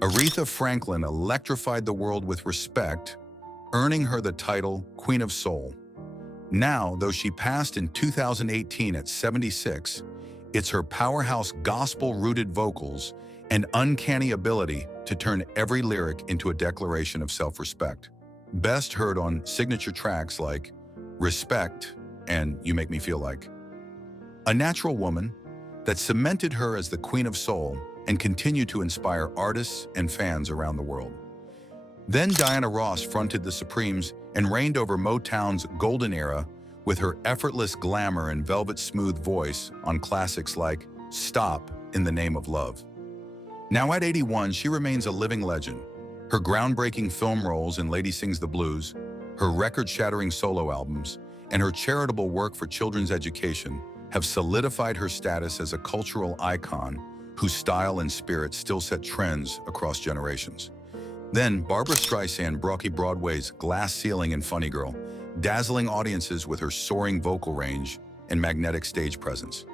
Aretha Franklin electrified the world with respect, earning her the title Queen of Soul. Now, though she passed in 2018 at 76, it's her powerhouse gospel-rooted vocals and uncanny ability to turn every lyric into a declaration of self-respect. Best heard on signature tracks like Respect and You Make Me Feel Like. A natural woman that cemented her as the Queen of Soul and continued to inspire artists and fans around the world. Then Diana Ross fronted the Supremes and reigned over Motown's golden era with her effortless glamour and velvet-smooth voice on classics like Stop in the Name of Love. Now at 81, she remains a living legend. Her groundbreaking film roles in Lady Sings the Blues, her record-shattering solo albums, and her charitable work for children's education have solidified her status as a cultural icon whose style and spirit still set trends across generations. Then, Barbra Streisand broke Broadway's Glass Ceiling in Funny Girl, dazzling audiences with her soaring vocal range and magnetic stage presence.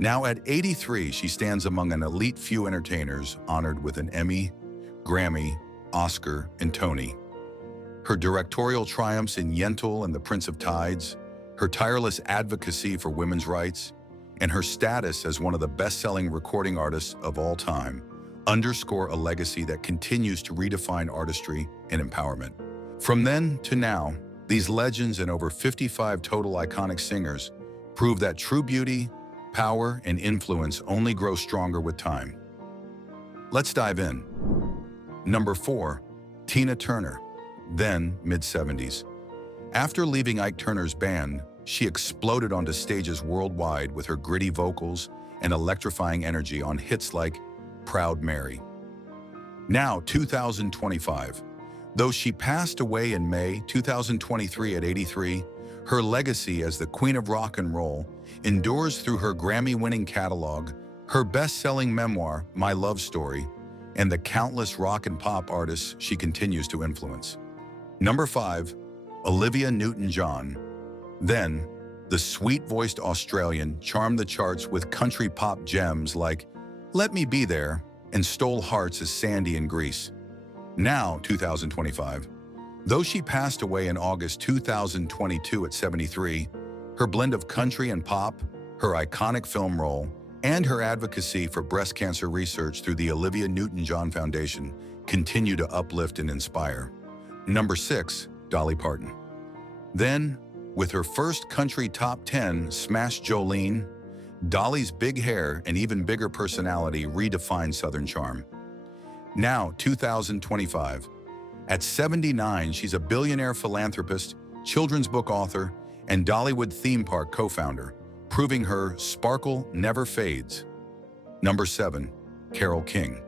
Now at 83, she stands among an elite few entertainers honored with an Emmy, Grammy, Oscar, and Tony. Her directorial triumphs in Yentl and The Prince of Tides, her tireless advocacy for women's rights, and her status as one of the best-selling recording artists of all time underscore a legacy that continues to redefine artistry and empowerment. From then to now, these legends and over 55 total iconic singers prove that true beauty, power, and influence only grow stronger with time. Let's dive in. Number 4, Tina Turner, then mid-70s. After leaving Ike Turner's band, she exploded onto stages worldwide with her gritty vocals and electrifying energy on hits like Proud Mary. Now, 2025. Though she passed away in May 2023 at 83, her legacy as the Queen of Rock and Roll endures through her Grammy-winning catalog, her best-selling memoir, My Love Story, and the countless rock and pop artists she continues to influence. Number 5, Olivia Newton-John. Then, the sweet-voiced Australian charmed the charts with country pop gems like Let Me Be There and stole hearts as Sandy in Grease. Now, 2025. Though she passed away in August 2022 at 73, her blend of country and pop, her iconic film role, and her advocacy for breast cancer research through the Olivia Newton-John Foundation continue to uplift and inspire. Number 6, Dolly Parton. Then, with her first country top 10, Smash Jolene, Dolly's big hair and even bigger personality redefined Southern charm. Now, 2025. At 79, she's a billionaire philanthropist, children's book author, and Dollywood theme park co-founder, proving her sparkle never fades. Number 7, Carole King.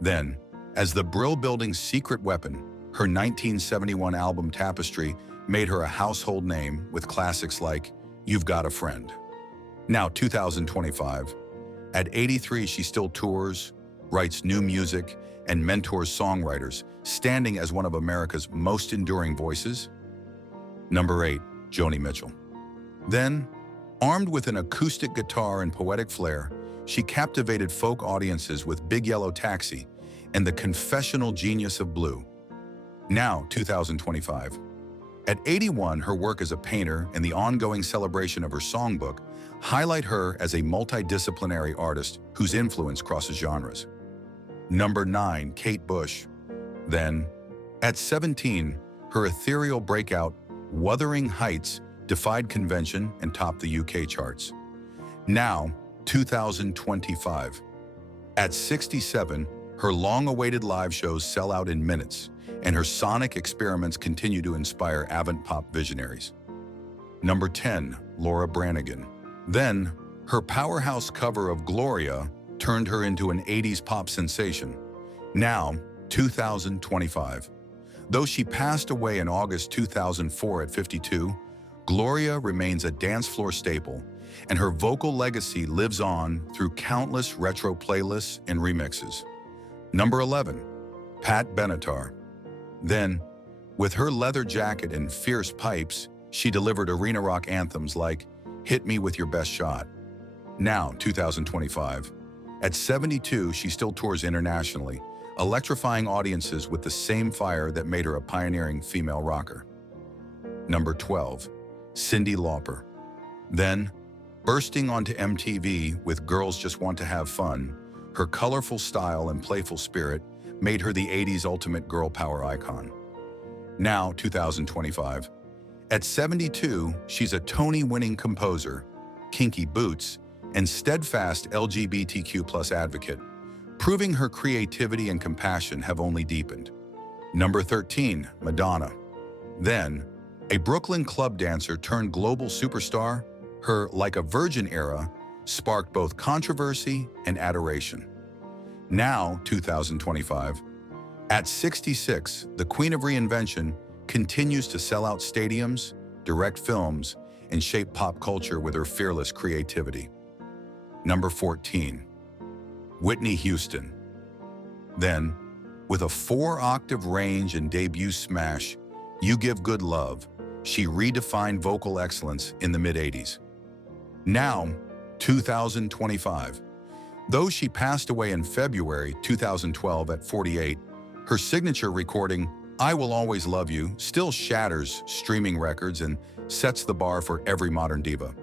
Then, as the Brill-building secret weapon, her 1971 album Tapestry made her a household name with classics like You've Got a Friend. Now, 2025. At 83, she still tours, writes new music, and mentors songwriters, standing as one of America's most enduring voices. Number 8, Joni Mitchell. Then, armed with an acoustic guitar and poetic flair, she captivated folk audiences with Big Yellow Taxi and The Confessional Genius of Blue. Now, 2025. At 81, her work as a painter and the ongoing celebration of her songbook highlight her as a multidisciplinary artist whose influence crosses genres. Number 9, Kate Bush. Then, at 17, her ethereal breakout, Wuthering Heights, defied convention and topped the UK charts. Now, 2025. At 67, her long-awaited live shows sell out in minutes, and her sonic experiments continue to inspire avant-pop visionaries. Number 10, Laura Branigan. Then, her powerhouse cover of Gloria turned her into an 80s pop sensation. Now, 2025. Though she passed away in August 2004 at 52, Gloria remains a dance floor staple, and her vocal legacy lives on through countless retro playlists and remixes. Number 11, Pat Benatar. Then, with her leather jacket and fierce pipes, she delivered arena rock anthems like Hit Me With Your Best Shot. Now, 2025. At 72, she still tours internationally, electrifying audiences with the same fire that made her a pioneering female rocker. Number 12. Cyndi Lauper. Then, bursting onto MTV with Girls Just Want to Have Fun, her colorful style and playful spirit made her the 80s ultimate girl power icon. Now, 2025. At 72, she's a Tony-winning composer, kinky boots, and steadfast LGBTQ+ advocate, proving her creativity and compassion have only deepened. Number 13, Madonna. Then, a Brooklyn club dancer turned global superstar, her Like a Virgin era sparked both controversy and adoration. Now, 2025, at 66, the Queen of Reinvention continues to sell out stadiums, direct films, and shape pop culture with her fearless creativity. Number 14. Whitney Houston. Then, with a 4-octave range and debut smash, You Give Good Love, she redefined vocal excellence in the mid-80s. Now, 2025. Though she passed away in February 2012 at 48, her signature recording, I Will Always Love You, still shatters streaming records and sets the bar for every modern diva.